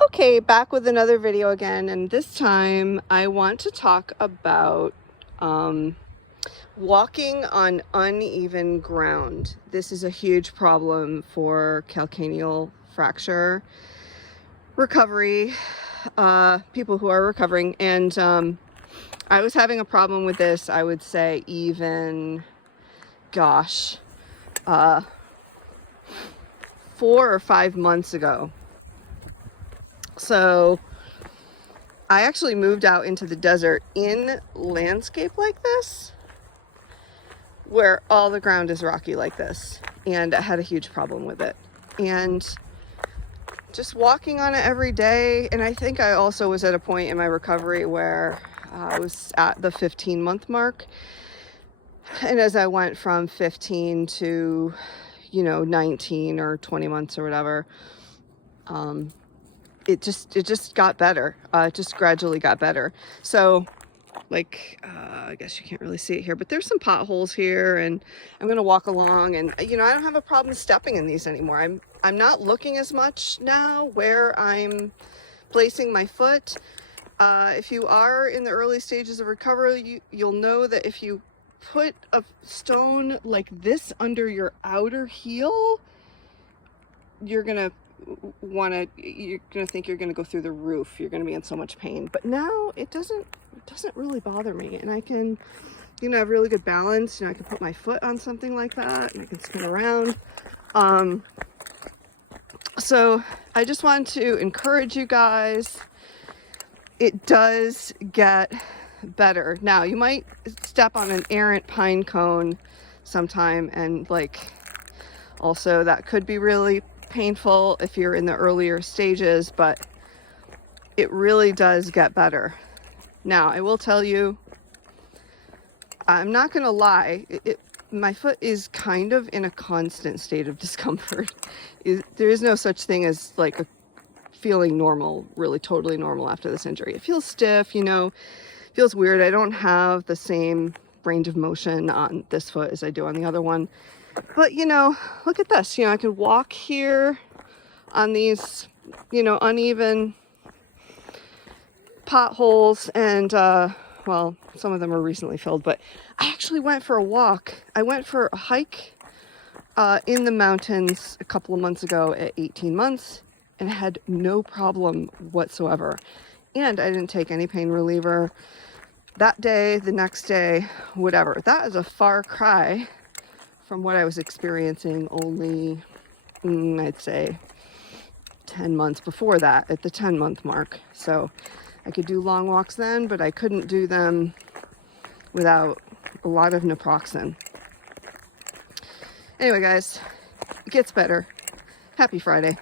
Okay, back with another video again, and this time I want to talk about walking on uneven ground. This is a huge problem for calcaneal fracture recovery, people who are recovering, and I was having a problem with this, I would say even, gosh, 4 or 5 months ago. So I actually moved out into the desert in landscape like this, where all the ground is rocky like this, and I had a huge problem with it. And just walking on it every day, and I think I also was at a point in my recovery where I was at the 15-month mark, and as I went from 15 to 19 or 20 months or whatever, it just got better. It just gradually got better. So I guess you can't really see it here, but there's some potholes here, and I'm gonna walk along, and I don't have a problem stepping in these anymore. I'm not looking as much now where I'm placing my foot. If you are in the early stages of recovery, you'll know that if you put a stone like this under your outer heel, you're gonna think you're gonna go through the roof. You're gonna be in so much pain. But now it doesn't really bother me, and I can have really good balance. I can put my foot on something like that, and I can spin around. So I just want to encourage you guys. It does get better. Now you might step on an errant pine cone sometime, and also that could be really painful if you're in the earlier stages, but it really does get better. Now I will tell you, I'm not gonna lie, my foot is kind of in a constant state of discomfort. There is no such thing as like a feeling normal, really totally normal after this injury. It feels stiff, feels weird. I don't have the same range of motion on this foot as I do on the other one. But look at this. I could walk here on these, uneven potholes, and well, some of them are recently filled, but I actually went for a walk. I went for a hike in the mountains a couple of months ago at 18 months and had no problem whatsoever. And I didn't take any pain reliever that day, the next day, whatever. That is a far cry from what I was experiencing only, I'd say 10 months before that, at the 10-month mark. So I could do long walks then, but I couldn't do them without a lot of naproxen. Anyway, guys, it gets better. Happy Friday.